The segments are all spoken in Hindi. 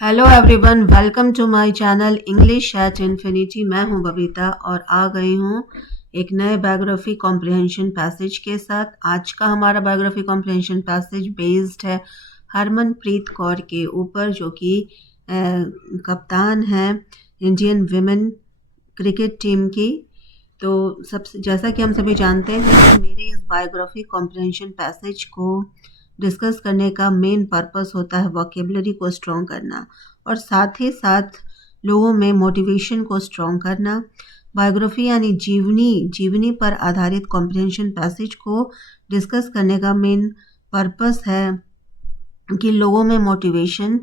Hello everyone, welcome to my channel English at infinity. मैं हूं बबीता और आ गई हूं एक नए बायोग्राफी कॉम्प्रिहेंशन पैसेज के साथ। आज का हमारा बायोग्राफी कॉम्प्रिहेंशन पैसेज बेस्ड है हरमनप्रीत कौर के ऊपर, जो कि कप्तान है इंडियन विमेन क्रिकेट टीम की। तो सबसे जैसा कि हम सभी जानते हैं कि मेरे इस बायोग्राफी कॉम्प्रिहेंशन पैसेज को डिस्कस करने का मेन पर्पस होता है वोकेबलरी को स्ट्रॉन्ग करना और साथ ही साथ लोगों में मोटिवेशन को स्ट्रॉन्ग करना। बायोग्राफी यानी जीवनी पर आधारित कॉम्प्रिहेंशन पैसेज को डिस्कस करने का मेन पर्पस है कि लोगों में मोटिवेशन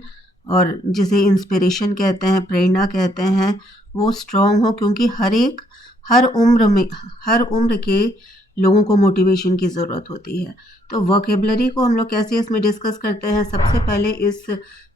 और जिसे इंस्पिरेशन कहते हैं, प्रेरणा कहते हैं, वो स्ट्रॉन्ग हो, क्योंकि हर उम्र के लोगों को मोटिवेशन की ज़रूरत होती है। तो वोकेबलरी को हम लोग कैसे इसमें डिस्कस करते हैं। सबसे पहले इस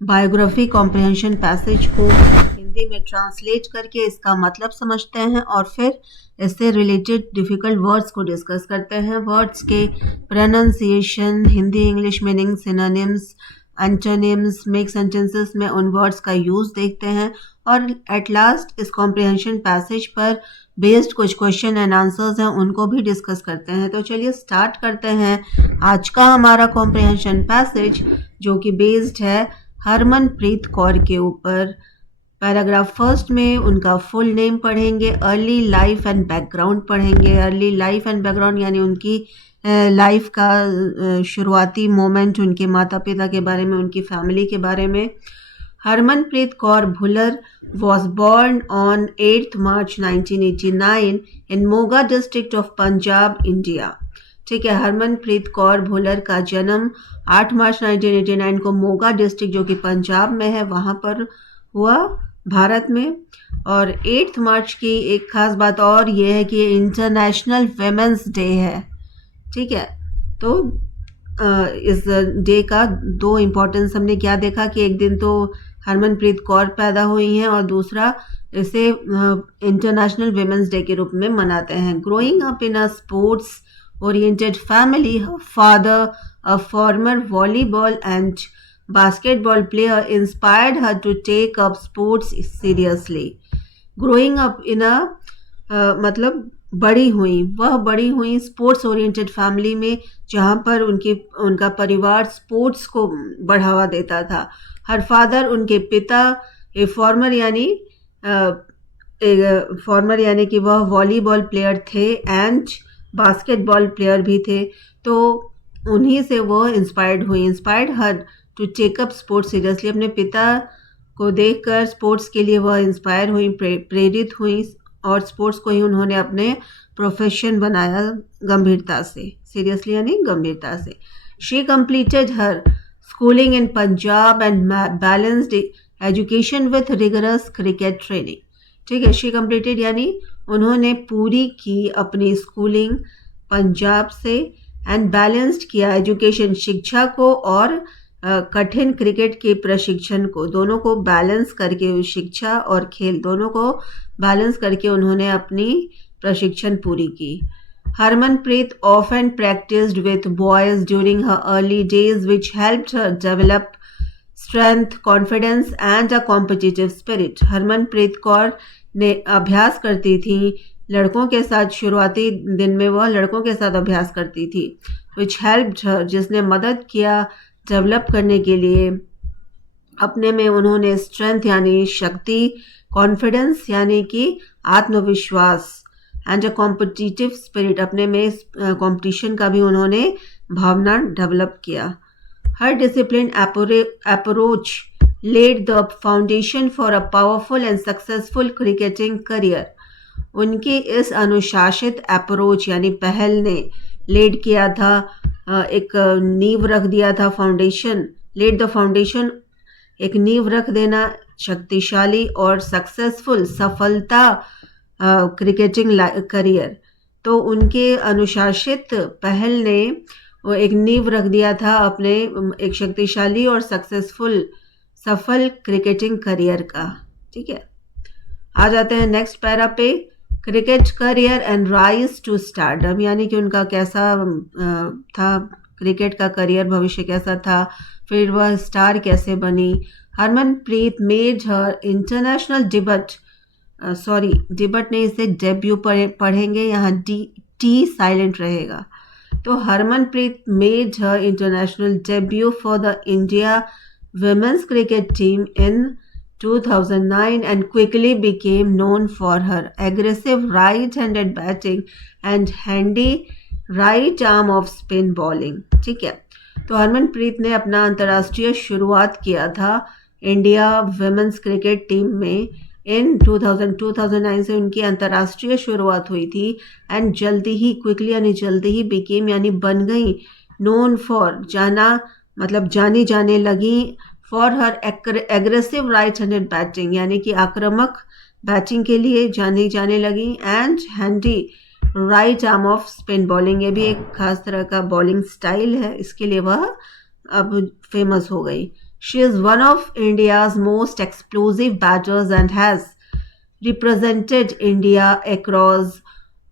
बायोग्राफी कॉम्प्रिहेंशन पैसेज को हिंदी में ट्रांसलेट करके इसका मतलब समझते हैं और फिर इससे रिलेटेड डिफ़िकल्ट वर्ड्स को डिस्कस करते हैं। वर्ड्स के pronunciation, Hindi English meaning, synonyms, antonyms, make sentences में उन वर्ड्स का यूज़ देखते हैं और एट लास्ट इस कॉम्प्रिहेंशन पैसेज पर बेस्ड कुछ क्वेश्चन एंड आंसर्स हैं, उनको भी डिस्कस करते हैं। तो चलिए स्टार्ट करते हैं आज का हमारा कॉम्प्रिहेंशन पैसेज, जो कि बेस्ड है हरमनप्रीत कौर के ऊपर। पैराग्राफ फर्स्ट में उनका फुल नेम पढ़ेंगे, अर्ली लाइफ एंड बैकग्राउंड पढ़ेंगे। अर्ली लाइफ एंड बैकग्राउंड यानी उनकी लाइफ का शुरुआती मोमेंट, उनके माता पिता के बारे में, उनकी फैमिली के बारे में। Harmanpreet Kaur Bhullar was born on 8th March 1989 in Moga district of Punjab, India। ठीक है, हरमनप्रीत कौर भुल्लर का जन्म 8 मार्च 1989 को मोगा डिस्ट्रिक्ट, जो कि पंजाब में है, वहाँ पर हुआ, भारत में। और 8 मार्च की एक खास बात और ये है कि इंटरनेशनल वेमेंस डे है। ठीक है, तो इस डे का दो इम्पोर्टेंस हमने क्या देखा कि एक दिन तो हरमनप्रीत कौर पैदा हुई हैं और दूसरा इसे इंटरनेशनल विमेंस डे के रूप में मनाते हैं। Growing up in a sports oriented family, her father a former volleyball and basketball player inspired her to take up sports seriously. Growing up in a मतलब वह बड़ी हुई स्पोर्ट्स ओरिएंटेड फैमिली में, जहाँ पर उनका परिवार स्पोर्ट्स को बढ़ावा देता था। हर फादर, उनके पिता, ए फॉर्मर यानी कि वह वॉलीबॉल प्लेयर थे एंड बास्केटबॉल प्लेयर भी थे। तो उन्हीं से वह inspired her to take up sports seriously. अपने पिता को देखकर स्पोर्ट्स के लिए वह इंस्पायर हुई, प्रेरित हुई और स्पोर्ट्स को ही उन्होंने अपने प्रोफेशन बनाया, गंभीरता से, सीरियसली यानी गंभीरता से। She completed her schooling in Punjab and balanced education with rigorous cricket training। ठीक है, शी कंप्लीटेड यानी उन्होंने पूरी की अपनी स्कूलिंग पंजाब से, एंड बैलेंस्ड किया एजुकेशन, शिक्षा को, और कठिन क्रिकेट के प्रशिक्षण को, दोनों को बैलेंस करके, शिक्षा और खेल दोनों को बैलेंस करके उन्होंने अपनी प्रशिक्षण पूरी की। Harmanpreet often practiced with boys during her early days, which helped her develop strength, confidence and a competitive spirit। Harmanpreet Kaur ने अभ्यास करती थी लड़कों के साथ, शुरुआती दिन में वह लड़कों के साथ अभ्यास करती थी। which helped her, जिसने मदद किया डेवलप करने के लिए अपने में। उन्होंने स्ट्रेंथ यानी शक्ति, कॉन्फिडेंस यानी कि आत्मविश्वास, एंड अ कॉम्पिटिटिव स्पिरिट, अपने में कंपटीशन का भी उन्होंने भावना डेवलप किया। Her discipline approach laid the foundation for a powerful and successful cricketing career. उनकी इस अनुशासित अप्रोच यानी पहल ने लेड किया था, एक नींव रख दिया था, फाउंडेशन, लेड द फाउंडेशन, एक नींव रख देना, शक्तिशाली और सक्सेसफुल, सफलता क्रिकेटिंग करियर। तो उनके अनुशासित पहल ने वो एक नींव रख दिया था अपने एक शक्तिशाली और सफल क्रिकेटिंग करियर का। ठीक है, आ जाते हैं नेक्स्ट पैरा पे। Cricket career and rise to stardom, यानी कि उनका कैसा था क्रिकेट का करियर, भविष्य कैसा था। फिर वह स्टार कैसे बनी। Harmanpreet made her international debut नहीं, इसे डेब्यू पढ़ेंगे, यहाँ टी साइलेंट रहेगा। तो Harmanpreet made her international debut for the India women's cricket team in 2009 and quickly became known for her aggressive right-handed batting and handy right arm of spin bowling। ठीक है, तो हरमनप्रीत ने अपना अंतर्राष्ट्रीय शुरुआत किया था इंडिया विमेंस क्रिकेट टीम में इन 2009 से उनकी अंतर्राष्ट्रीय शुरुआत हुई थी। एंड जल्दी ही, क्विकली यानी जल्दी ही, बिकेम यानी बन गई, नोन फॉर जानी जाने लगी, for her aggressive right handed batting यानी कि आक्रामक बैटिंग के लिए जानी जाने लगी, and handy right arm off spin bowling, ये भी एक खास तरह का बॉलिंग स्टाइल है, इसके लिए वह अब फेमस हो गई। She is one of India's most explosive batters and has represented India across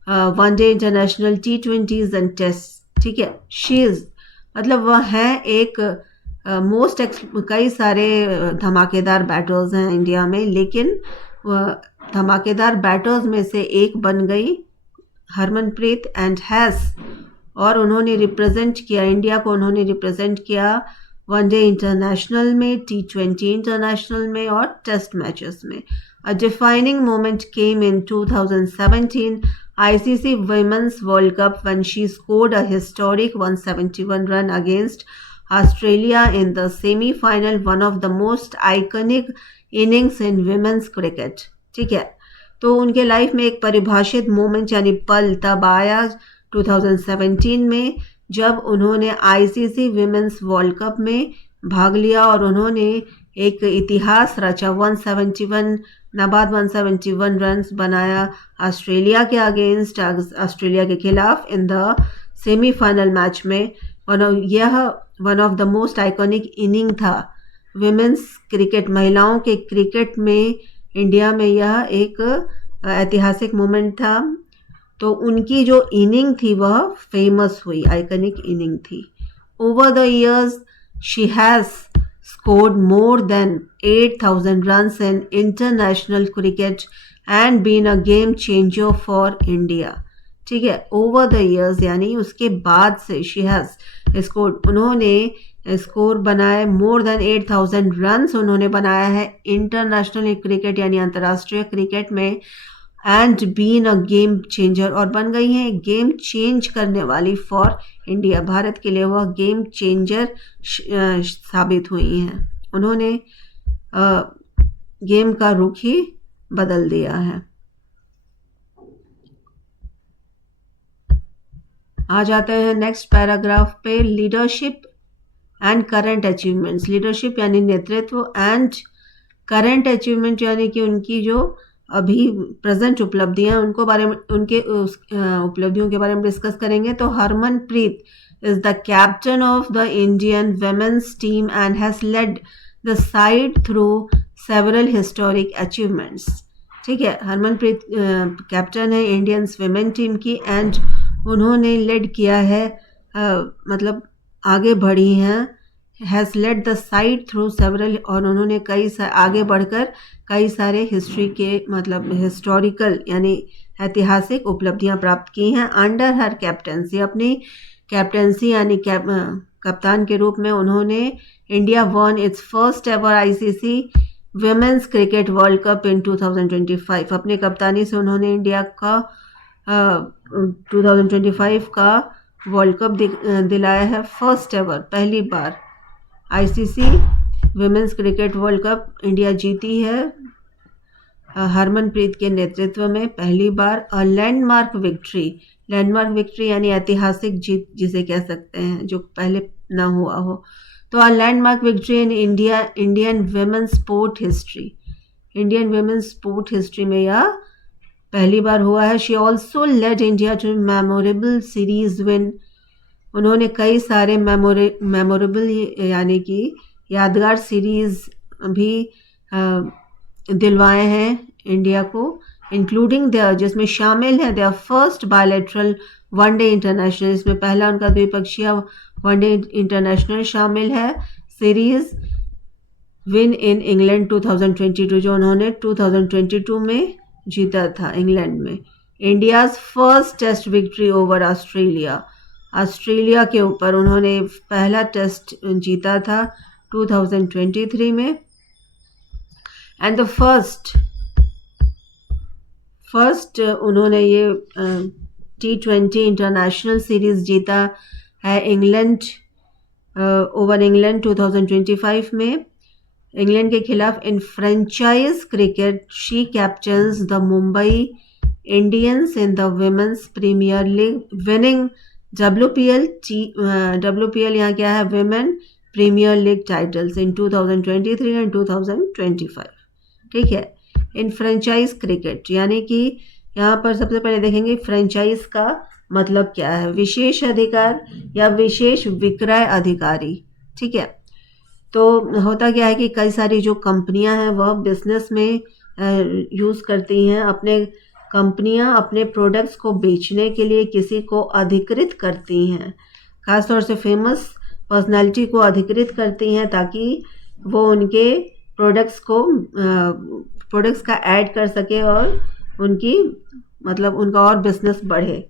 one day international T20s and test. ठीक है, शी इज़ वह है एक कई सारे धमाकेदार बैटर्स हैं इंडिया में, लेकिन वह धमाकेदार बैटर्स में से एक बन गई हरमनप्रीत एंड हैज़, और उन्होंने रिप्रेजेंट किया इंडिया को, उन्होंने रिप्रेजेंट किया वनडे इंटरनेशनल में, T20 इंटरनेशनल में और टेस्ट मैचेस में। A defining moment came in 2017 ICC Women's World Cup when she scored a historic 171 run against Australia in the semi-final, one of the most iconic innings in women's cricket। ठीक है, तो उनके लाइफ में एक परिभाषित मोमेंट यानी पल तब आया 2017 में, जब उन्होंने ICC Women's World Cup में भाग लिया और उन्होंने एक इतिहास रचा, 171 रन्स बनाया ऑस्ट्रेलिया के अगेंस्ट, ऑस्ट्रेलिया के खिलाफ इन द सेमीफाइनल मैच में। यह one of the most iconic inning था विमेंस क्रिकेट, महिलाओं के क्रिकेट में इंडिया में यह एक ऐतिहासिक मोमेंट था। तो उनकी जो इनिंग थी वह फेमस हुई, आइकॉनिक इनिंग थी। Over the years she has scored more than 8,000 runs in international cricket and been a game changer for India। ठीक है, ओवर द इयर्स यानी उसके बाद से शी हैज़ स्कोर्ड, उन्होंने स्कोर बनाए मोर देन 8,000 रन्स उन्होंने बनाया है इंटरनेशनल क्रिकेट यानी अंतर्राष्ट्रीय क्रिकेट में, and been a game changer, और बन गई हैं गेम चेंज करने वाली फॉर इंडिया, भारत के लिए वह गेम चेंजर साबित हुई हैं। उन्होंने गेम का रुख ही बदल दिया है। आ जाते हैं नेक्स्ट पैराग्राफ पे, leadership and current achievements. Leadership यानी नेतृत्व, एंड करंट अचीवमेंट यानी कि उनकी जो अभी प्रेजेंट उपलब्धियां, उनको बारे में, उनके उपलब्धियों के बारे में डिस्कस करेंगे। तो Harmanpreet is the captain of the Indian women's team and has led the side through several historic achievements. ठीक है, हरमनप्रीत कैप्टन है इंडियन वुमेन टीम की, एंड उन्होंने लेड किया है, आगे बढ़ी हैं, has led the side through several, और उन्होंने आगे बढ़कर कई सारे हिस्ट्री के हिस्टोरिकल यानी ऐतिहासिक उपलब्धियां प्राप्त की हैं। अंडर हर कैप्टनसी, अपनी कैप्टनसी यानी कप्तान के रूप में उन्होंने India won its first ever ICC women's cricket world Cup in 2025। अपनी कप्तानी से उन्होंने इंडिया का 2025 का वर्ल्ड कप दिलाया है, फर्स्ट एवर, पहली बार ICC women's cricket world cup India जीती है हरमनप्रीत के नेतृत्व में पहली बार। लैंडमार्क विक्ट्री यानी ऐतिहासिक जीत जिसे कह सकते हैं, जो पहले ना हुआ हो। तो landmark victory in Indian women's sport history में यह पहली बार हुआ है। She also led India to memorable series win, उन्होंने कई सारे मेमोरेबल यानी कि यादगार सीरीज भी दिलवाए हैं इंडिया को, इंक्लूडिंग देयर, जिसमें शामिल है their first bilateral one day international, इसमें पहला उनका द्विपक्षीय वनडे इंटरनेशनल शामिल है। सीरीज विन इन इंग्लैंड 2022, जो उन्होंने 2022 में जीता था इंग्लैंड में। India's first test victory over Australia, Australia के ऊपर उन्होंने पहला टेस्ट जीता था 2023 में। एंड द फर्स्ट उन्होंने ये T20 इंटरनेशनल सीरीज जीता है इंग्लैंड ओवर इंग्लैंड 2025 में इंग्लैंड के खिलाफ। In franchise cricket she captains the Mumbai Indians in the women's premier League, winning WPL यहाँ क्या है, Women premiere league titles in 2023 and 2025। ठीक है, इन फ्रेंचाइज क्रिकेट यानी कि यहाँ पर सबसे पहले देखेंगे फ्रेंचाइज का मतलब क्या है, विशेष अधिकार या विशेष विक्रय अधिकारी। ठीक है, तो होता क्या है कि कई सारी जो कंपनियां हैं वह बिजनेस में यूज़ करती हैं, अपने कंपनियां अपने प्रोडक्ट्स को बेचने के लिए किसी को अधिकृत करती हैं, खासतौर से फेमस पर्सनालिटी को अधिकृत करती हैं ताकि वो उनके प्रोडक्ट्स का ऐड कर सके और उनका और बिजनेस बढ़े,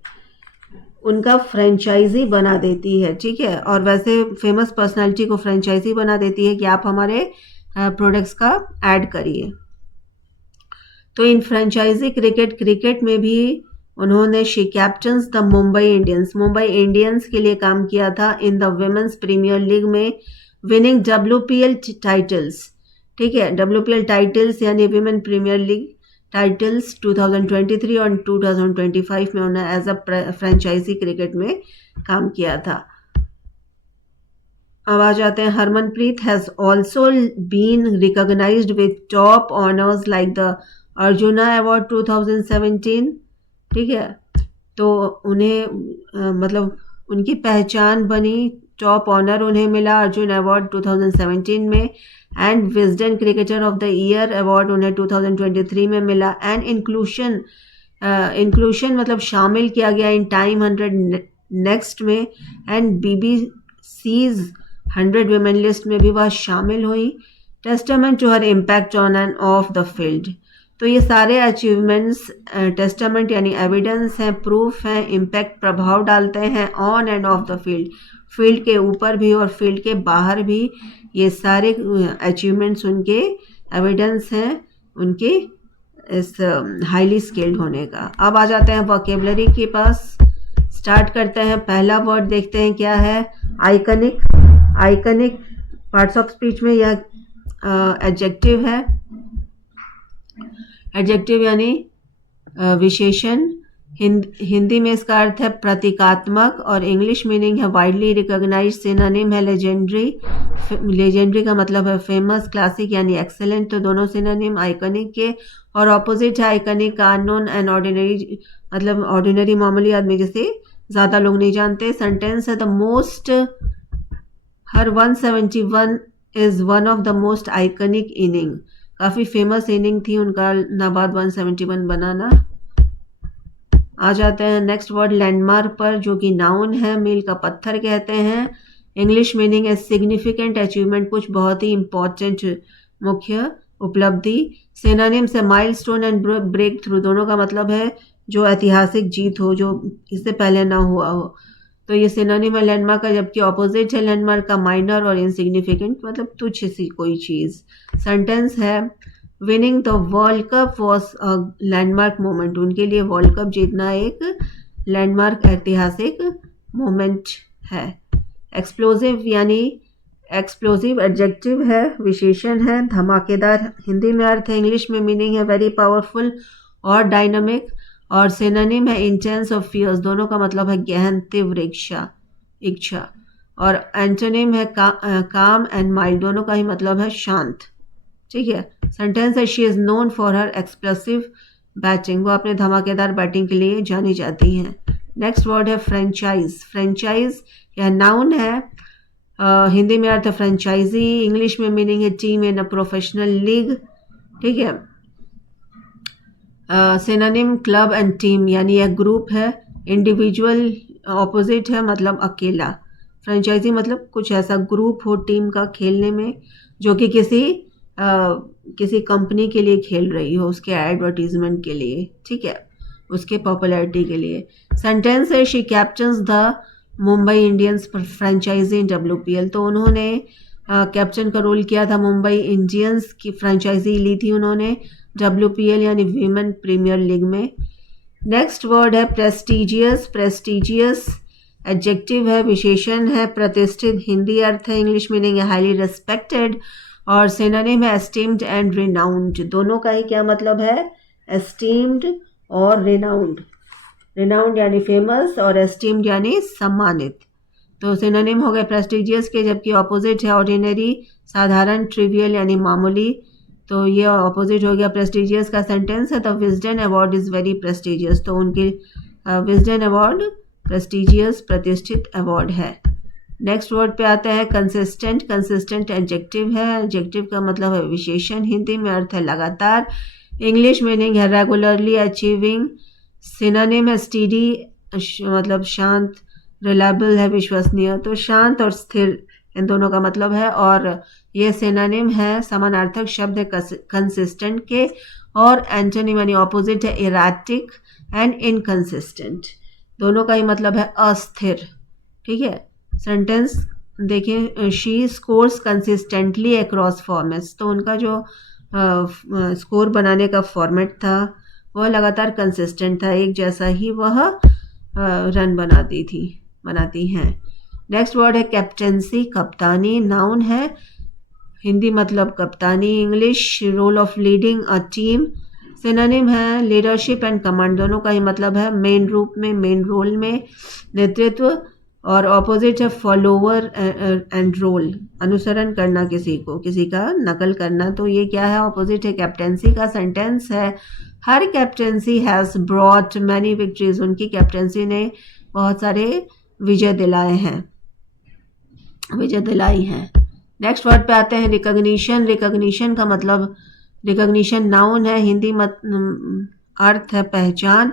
उनका फ्रेंचाइजी बना देती है। ठीक है, और वैसे फेमस पर्सनालिटी को फ्रेंचाइजी बना देती है कि आप हमारे प्रोडक्ट्स का ऐड करिए। तो इन फ्रेंचाइजी क्रिकेट में भी उन्होंने she captains the Mumbai Indians के लिए काम किया था in the women's premier league में, विनिंग WPL टाइटल्स। ठीक है, WPL टाइटल्स यानी विमेन प्रीमियर लीग टाइटल्स 2023 और 2025 में उन्होंने एज अ फ्रेंचाइजी क्रिकेट में काम किया था। अब आ जाते हैं, Harmanpreet has also been recognised with top honours like the Arjuna award 2017। ठीक है, तो उन्हें उनकी पहचान बनी, टॉप ऑनर उन्हें मिला अर्जुन अवार्ड 2017 में, and Wisden cricketer of the year award उन्हें 2023 में मिला। एंड इंक्लूशन मतलब शामिल किया गया इन टाइम 100 नेक्स्ट में, एंड BBC's 100 वुमेन लिस्ट में भी वह शामिल हुई। Testament to her impact on and off the field, तो ये सारे अचीवमेंट्स टेस्टामेंट यानी एविडेंस हैं, प्रूफ हैं, इम्पैक्ट प्रभाव डालते हैं on and off the field के ऊपर भी और फील्ड के बाहर भी। ये सारे अचीवमेंट्स उनके एविडेंस हैं उनके इस हाईली स्किल्ड होने का। अब आ जाते हैं वोकेबलरी के पास, स्टार्ट करते हैं। पहला वर्ड देखते हैं क्या है, आइकनिक पार्ट्स ऑफ स्पीच में यह एडजेक्टिव है, एडजेक्टिव यानी विशेषण। हिंदी में इसका अर्थ है प्रतीकात्मक और इंग्लिश मीनिंग है वाइडली रिकॉग्नाइज। सिनोनिम है लेजेंडरी का मतलब है फेमस, क्लासिक यानी एक्सेलेंट, तो दोनों सिनोनिम आइकनिक के। और ऑपोजिट है आइकनिक का अननोन एंड ऑर्डिनरी, मतलब ऑर्डिनरी मामूली आदमी जिसे ज़्यादा लोग नहीं जानते। सेंटेंस है the most, her 171 is one of the most iconic inning, काफ़ी फेमस इनिंग थी उनका नाबाद 171 बनाना। आ जाते हैं नेक्स्ट वर्ड लैंडमार्क पर, जो कि नाउन है, मील का पत्थर कहते हैं। इंग्लिश मीनिंग है सिग्निफिकेंट अचीवमेंट, कुछ बहुत ही इंपॉर्टेंट मुख्य उपलब्धि। सिनोनिम से माइलस्टोन एंड ब्रेक थ्रू, दोनों का मतलब है जो ऐतिहासिक जीत हो, जो इससे पहले ना हुआ हो, तो ये सिनोनिम है लैंडमार्क का। जबकि ऑपोजिट है लैंडमार्क का माइनर और इनसिग्निफिकेंट, मतलब तुच्छ सी कोई चीज़। सेंटेंस है winning the world cup was a landmark moment, उनके लिए वर्ल्ड कप जीतना एक लैंडमार्क ऐतिहासिक मोमेंट है। एक्सप्लोजिव यानी एक्सप्लोजिव एडजेक्टिव है, विशेषण है। धमाकेदार हिंदी में अर्थ है, इंग्लिश में मीनिंग है वेरी पावरफुल और डायनामिक। और सिनोनिम है इंटेंस और फियर्स, दोनों का मतलब है गहन, तीव्र इच्छा। और एंटोनिम है काम एंड माइल्ड, दोनों का ही मतलब है शांत। ठीक है, सेंटेंस है she is known for her explosive batting, वो अपने धमाकेदार बैटिंग के लिए जानी जाती हैं। नेक्स्ट वर्ड है फ्रेंचाइज यह नाउन है, हिंदी में अर्थ है फ्रेंचाइजी, इंग्लिश में मीनिंग है team in a professional league. ठीक है, सिनोनिम क्लब एंड टीम यानी यह ग्रुप है। इंडिविजुअल ऑपोजिट है, मतलब अकेला। फ्रेंचाइजी मतलब कुछ ऐसा ग्रुप हो टीम का खेलने में जो कि किसी कंपनी के लिए खेल रही हो, उसके एडवर्टीजमेंट के लिए, ठीक है, उसके पॉपुलैरिटी के लिए। सेंटेंस है she captains the Mumbai Indians franchise in WPL। तो उन्होंने कैप्टन का रोल किया था, मुंबई इंडियंस की फ्रेंचाइजी ली थी उन्होंने WPL यानी वीमेन प्रीमियर लीग में। नेक्स्ट वर्ड है प्रेस्टिजियस। प्रेस्टिजियस एडजेक्टिव है, विशेषण है, प्रतिष्ठित हिंदी अर्थ है, इंग्लिश मीनिंग है हाईली रिस्पेक्टेड, और सिनोनिम है एस्टीम्ड एंड रिनाउंड। दोनों का ही क्या मतलब है, एस्टीम्ड और रिनाउंड। रिनाउंड यानी फेमस और एस्टीम्ड यानी सम्मानित। तो सिनोनिम हो गए प्रेस्टिजियस के, जबकि ऑपोजिट है ऑर्डिनरी, साधारण, ट्रिवियल यानी मामूली। तो ये ऑपोजिट हो गया प्रेस्टिजियस का। सेंटेंस है the Wisden award is very prestigious. तो उनकी विजडन अवार्ड प्रेस्टिजियस प्रतिष्ठित अवार्ड है। नेक्स्ट वर्ड पे आता है कंसिस्टेंट। कंसिस्टेंट एडजेक्टिव है, एडजेक्टिव का मतलब है विशेषण, हिंदी में अर्थ है लगातार, इंग्लिश मीनिंग है रेगुलरली अचीविंग। सिनोनिम है स्टीडी मतलब शांत, रिलायबल है विश्वसनीय। तो शांत और स्थिर इन दोनों का मतलब है, और ये सिनोनिम है समानार्थक शब्द है कंसिस्टेंट के, और एंटोनिम यानी ऑपोजिट है इराटिक एंड इनकंसिस्टेंट। दोनों का ही मतलब है अस्थिर, ठीक है। सेंटेंस देखें, she scores consistently across formats. तो उनका जो स्कोर बनाने का फॉर्मेट था वह लगातार कंसिस्टेंट था, एक जैसा ही वह रन बनाती हैं। नेक्स्ट वर्ड है कैप्टेंसी, कप्तानी, नाउन है, हिंदी मतलब कप्तानी, English role of leading a team. Synonym है लीडरशिप एंड कमांड। दोनों का ही मतलब है मेन रूप में, मेन रोल में, नेतृत्व, और ऑपोजिट है फॉलोवर एंड रोल, अनुसरण करना, किसी का नकल करना। तो ये क्या है, ऑपोजिट है कैप्टेंसी का। सेंटेंस है her captaincy has brought many victories. उनकी कैप्टेंसी ने बहुत सारे विजय दिलाई हैं। नेक्स्ट वर्ड पे आते हैं रिकग्निशन। रिकग्निशन का मतलब, रिकग्निशन नाउन है, हिंदी अर्थ है पहचान,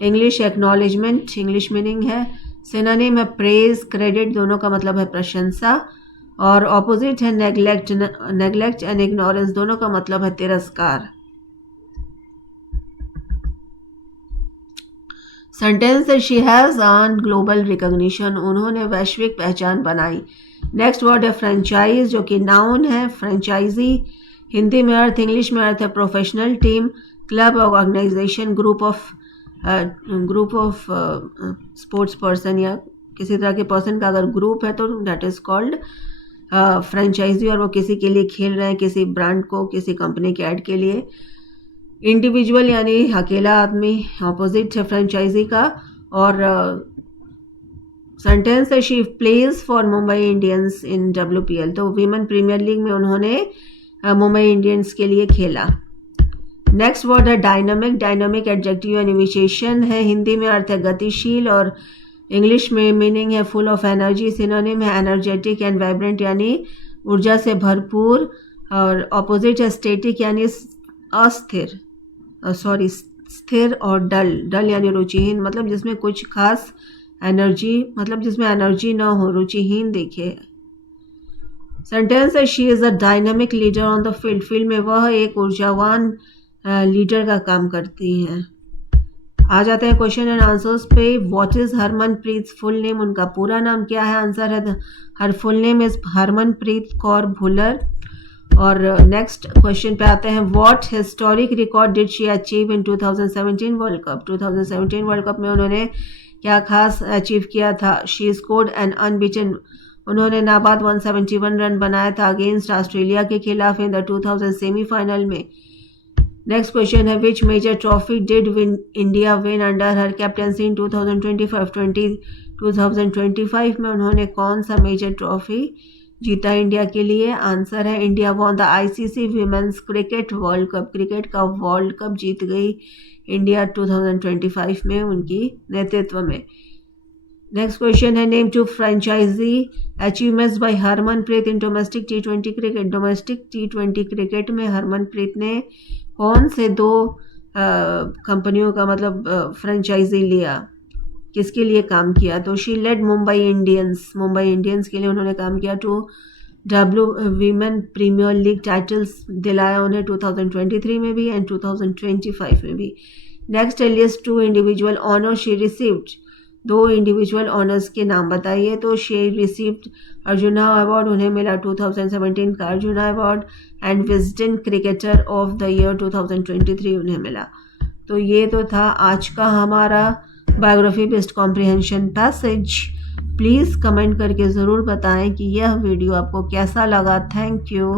इंग्लिश एक्नॉलेजमेंट, इंग्लिश मीनिंग है। सिनोनिम है प्रेज, क्रेडिट, दोनों का मतलब है प्रशंसा, और ऑपोजिट है नेग्लेक्ट। नेग्लेक्ट एंड इग्नोरेंस, दोनों का मतलब है तिरस्कार। सेंटेंस है she has earn global recognition. उन्होंने वैश्विक पहचान बनाई। नेक्स्ट वर्ड है फ्रेंचाइज, जो कि नाउन है, फ्रेंचाइजी, हिंदी में अर्थ, इंग्लिश में अर्थ है professional team, club, organisation, group of sports person या किसी तरह के पर्सन का अगर ग्रुप है तो दैट इज कॉल्ड फ्रेंचाइजी, और वो किसी के लिए खेल रहे हैं, किसी ब्रांड को, किसी कंपनी के ऐड के लिए। इंडिविजुअल यानी अकेला आदमी, ऑपोजिट है फ्रेंचाइजी का। और सेंटेंस है she plays for Mumbai Indians in WPL। तो वीमेन प्रीमियर लीग में उन्होंने मुंबई इंडियंस के लिए खेला। नेक्स्ट वर्ड है डायनामिक। डायनामिक एडजेक्टिव यानी विशेषण है, हिंदी में अर्थ है गतिशील, और इंग्लिश में मीनिंग है फुल ऑफ एनर्जी। सिनोनिम है एनर्जेटिक एंड वाइब्रेंट यानी ऊर्जा से भरपूर, और ऑपोजिट है स्टेटिक यानी स्थिर, और डल यानी रुचिहीन, मतलब जिसमें कुछ खास एनर्जी, मतलब जिसमें एनर्जी ना हो, रुचिहीन देखिए। सेंटेंस है she is a dynamic leader on the field. Field में वह एक ऊर्जावान लीडर का काम करती हैं। आ जाते हैं क्वेश्चन एंड आंसर्स पे। What is Harmanpreet full name, उनका पूरा नाम क्या है? आंसर है her full name is Harmanpreet Kaur Bhullar. और नेक्स्ट क्वेश्चन पे आते हैं, what historic record did she achieve in 2017 World Cup. 2017 World Cup में उन्होंने क्या खास अचीव किया था? शी स्कोर्ड एन अनबीटन, उन्होंने नाबाद 171 रन बनाया था अगेंस्ट ऑस्ट्रेलिया के खिलाफ इन द 2000 सेमीफाइनल में। नेक्स्ट क्वेश्चन है, which major trophy did India win under her captaincy in 2025 में उन्होंने कौन सा मेजर ट्रॉफी जीता इंडिया के लिए? आंसर है India won the ICC women's cricket world cup. Cricket का वर्ल्ड कप जीत गई इंडिया 2025 में उनकी नेतृत्व में। नेक्स्ट क्वेश्चन है, name two franchise achievements by Harmanpreet in domestic T20 क्रिकेट। डोमेस्टिक T20 क्रिकेट में हरमनप्रीत ने कौन से दो कंपनियों का मतलब फ्रेंचाइजी लिया? किसके लिए काम किया, तो शी लेड मुंबई इंडियंस के लिए उन्होंने काम किया। Two women premier league titles दिलाया उन्हें 2023 में भी एंड 2025 में भी। Next alias 2 individual honour she received, 2 individual honours के नाम बताइए, तो शी रिसीव्ड अर्जुना अवार्ड, उन्हें मिला 2017 का arjuna award, and Wisden cricketer of the year 2023 उन्हें मिला। तो ये तो था आज का हमारा biography based comprehension passage. Please comment करके ज़रूर बताएं कि यह वीडियो आपको कैसा लगा। Thank you.